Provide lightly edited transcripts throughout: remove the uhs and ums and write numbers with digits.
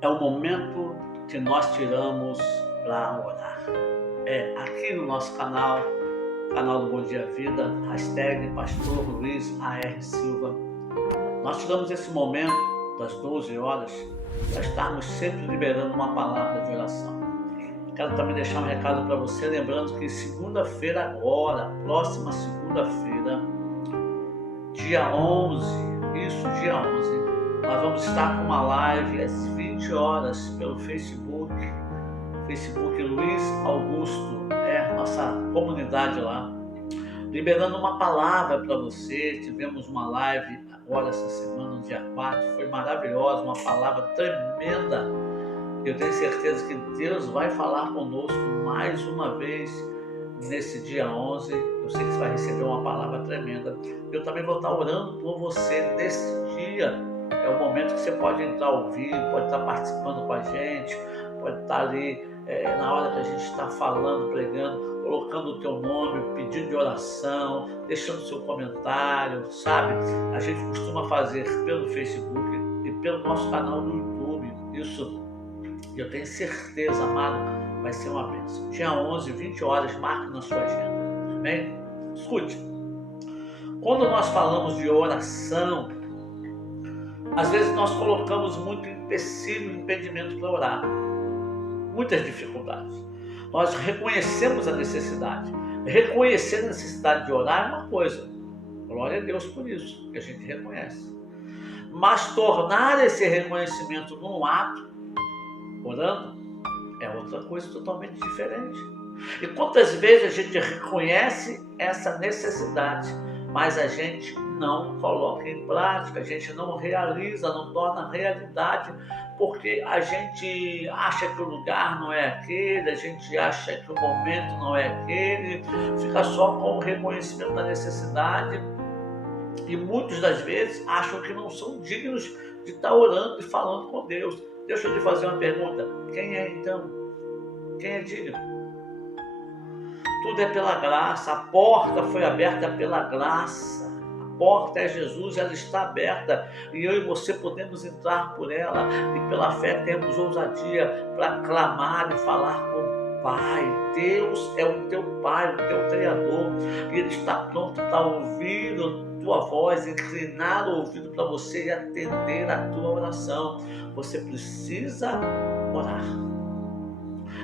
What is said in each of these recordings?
É o momento que nós tiramos para orar. Aqui no nosso canal do Bom Dia Vida, hashtag Pastor Luiz A.R. Silva, nós tiramos esse momento das 12 horas para estarmos sempre liberando uma palavra de oração. Quero também deixar um recado para você, lembrando que segunda-feira agora, próxima segunda-feira, dia 11, dia 11, nós vamos estar com uma live às 20 horas pelo Facebook Luiz Augusto, nossa comunidade lá, liberando uma palavra para você. Tivemos uma live agora essa semana, no dia 4, foi maravilhosa, uma palavra tremenda. Eu tenho certeza que Deus vai falar conosco mais uma vez nesse dia 11. Eu sei que você vai receber uma palavra tremenda. Eu também vou estar orando por você nesse dia. É o momento que você pode entrar ao vivo, pode estar participando com a gente, pode estar ali na hora que a gente está falando, pregando, colocando o teu nome, pedido de oração, deixando seu comentário, sabe? A gente costuma fazer pelo Facebook e pelo nosso canal do YouTube. Isso eu tenho certeza, amado, vai ser uma bênção. Dia 11, 20 horas, marque na sua agenda. Amém? Escute, quando nós falamos de oração, às vezes nós colocamos muito empecilho, impedimento para orar. Muitas dificuldades. Nós reconhecemos a necessidade. Reconhecer a necessidade de orar é uma coisa. Glória a Deus por isso, que a gente reconhece. Mas tornar esse reconhecimento num ato, orando, é outra coisa totalmente diferente. E quantas vezes a gente reconhece essa necessidade, mas a gente não coloca em prática, a gente não realiza, não torna realidade, porque a gente acha que o lugar não é aquele, a gente acha que o momento não é aquele, fica só com o reconhecimento da necessidade, e muitas das vezes acham que não são dignos de estar orando e falando com Deus. Deixa eu te fazer uma pergunta: quem é então? Quem é digno? Tudo é pela graça, a porta foi aberta pela graça. A porta é Jesus, ela está aberta e eu e você podemos entrar por ela e pela fé temos ousadia para clamar e falar com o Pai. Deus é o teu Pai, o teu Criador, e Ele está pronto para ouvir a tua voz, inclinar o ouvido para você e atender a tua oração. Você precisa orar.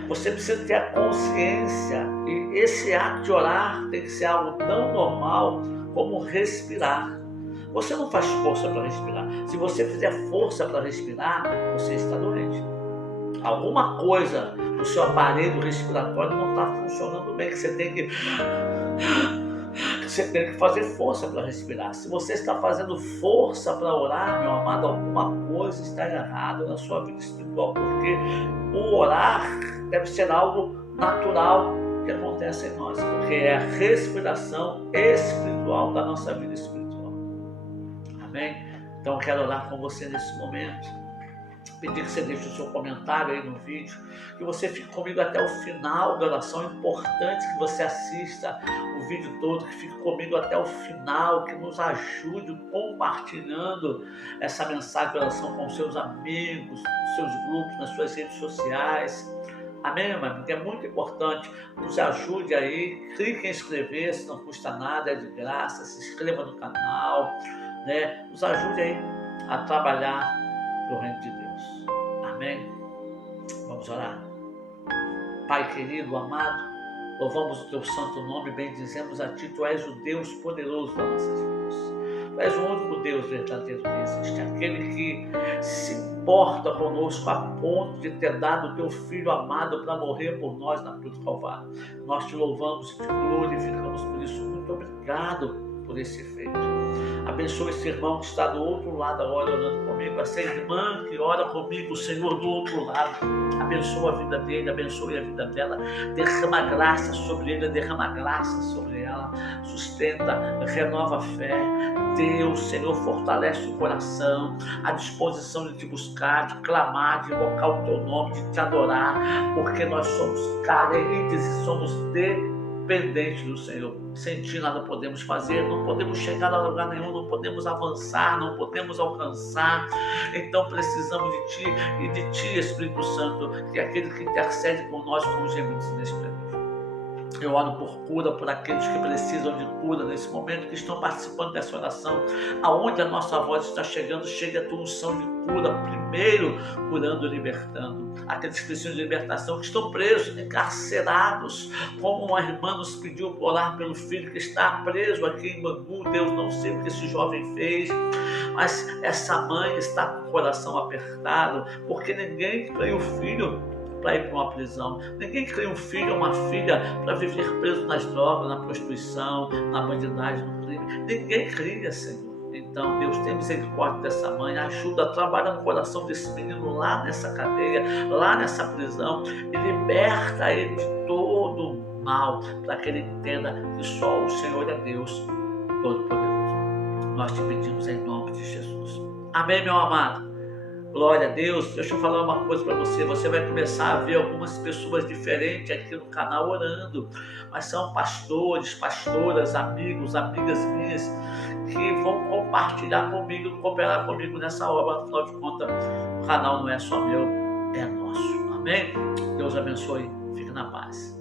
Você precisa ter a consciência, e esse ato de orar tem que ser algo tão normal como respirar. Você não faz força para respirar. Se você fizer força para respirar, você está doente. Alguma coisa no seu aparelho respiratório não está funcionando bem, que você tem que fazer força para respirar. Se você está fazendo força para orar, meu amado, alguma coisa está errada na sua vida espiritual, porque o orar deve ser algo natural que acontece em nós, porque é a respiração espiritual da nossa vida espiritual. Amém? Então eu quero orar com você nesse momento, pedir que você deixe o seu comentário aí no vídeo, que você fique comigo até o final da oração. É importante que você assista o vídeo todo, que fique comigo até o final, que nos ajude compartilhando essa mensagem de oração com seus amigos, nos seus grupos, nas suas redes sociais. Amém, meu amigo? É muito importante. Nos ajude aí, clique em inscrever, se não custa nada, é de graça, se inscreva no canal, né? Nos ajude aí a trabalhar para o reino de Deus. Amém? Vamos orar. Pai querido, amado, louvamos o teu santo nome, bendizemos a ti. Tu és o Deus poderoso das nossas vidas. Tu és o único Deus verdadeiro que existe, aquele que se importa conosco a ponto de ter dado o teu Filho amado para morrer por nós na cruz do Calvário. Nós te louvamos e te glorificamos por isso. Muito obrigado por esse feito. Abençoa esse irmão que está do outro lado agora orando comigo, essa irmã que ora comigo, Senhor, do outro lado. Abençoa a vida dele, abençoe a vida dela, derrama graça sobre ele, derrama graça sobre ela, sustenta, renova a fé. Deus, Senhor, fortalece o coração, a disposição de te buscar, de clamar, de invocar o teu nome, de te adorar, porque nós somos carentes e somos dependentes do Senhor. Sem Ti nada podemos fazer, não podemos chegar a lugar nenhum, não podemos avançar, não podemos alcançar. Então precisamos de Ti e de Ti, Espírito Santo, que é aquele que intercede por nós com os gemidos inexprimíveis. Eu oro por cura, por aqueles que precisam de cura nesse momento, que estão participando dessa oração. Aonde a nossa voz está chegando, chega a tua unção de cura, primeiro curando e libertando. Aqueles que precisam de libertação, que estão presos, encarcerados, como uma irmã nos pediu para orar pelo filho que está preso aqui em Bangu. Deus, não sei o que esse jovem fez, mas essa mãe está com o coração apertado, porque ninguém ganha o filho para ir para uma prisão. Ninguém cria um filho ou uma filha para viver preso nas drogas, na prostituição, na bandidagem, no crime. Ninguém cria, Senhor. Então, Deus, tem misericórdia dessa mãe, ajuda a trabalhar no coração desse menino lá nessa cadeia, lá nessa prisão, e liberta ele de todo o mal, para que ele entenda que só o Senhor é Deus Todo-Poderoso. Nós te pedimos em nome de Jesus. Amém, meu amado? Glória a Deus. Deixa eu falar uma coisa para você. Você vai começar a ver algumas pessoas diferentes aqui no canal orando. Mas são pastores, pastoras, amigos, amigas minhas que vão compartilhar comigo, cooperar comigo nessa obra. Afinal de contas, o canal não é só meu, é nosso. Amém? Deus abençoe. Fique na paz.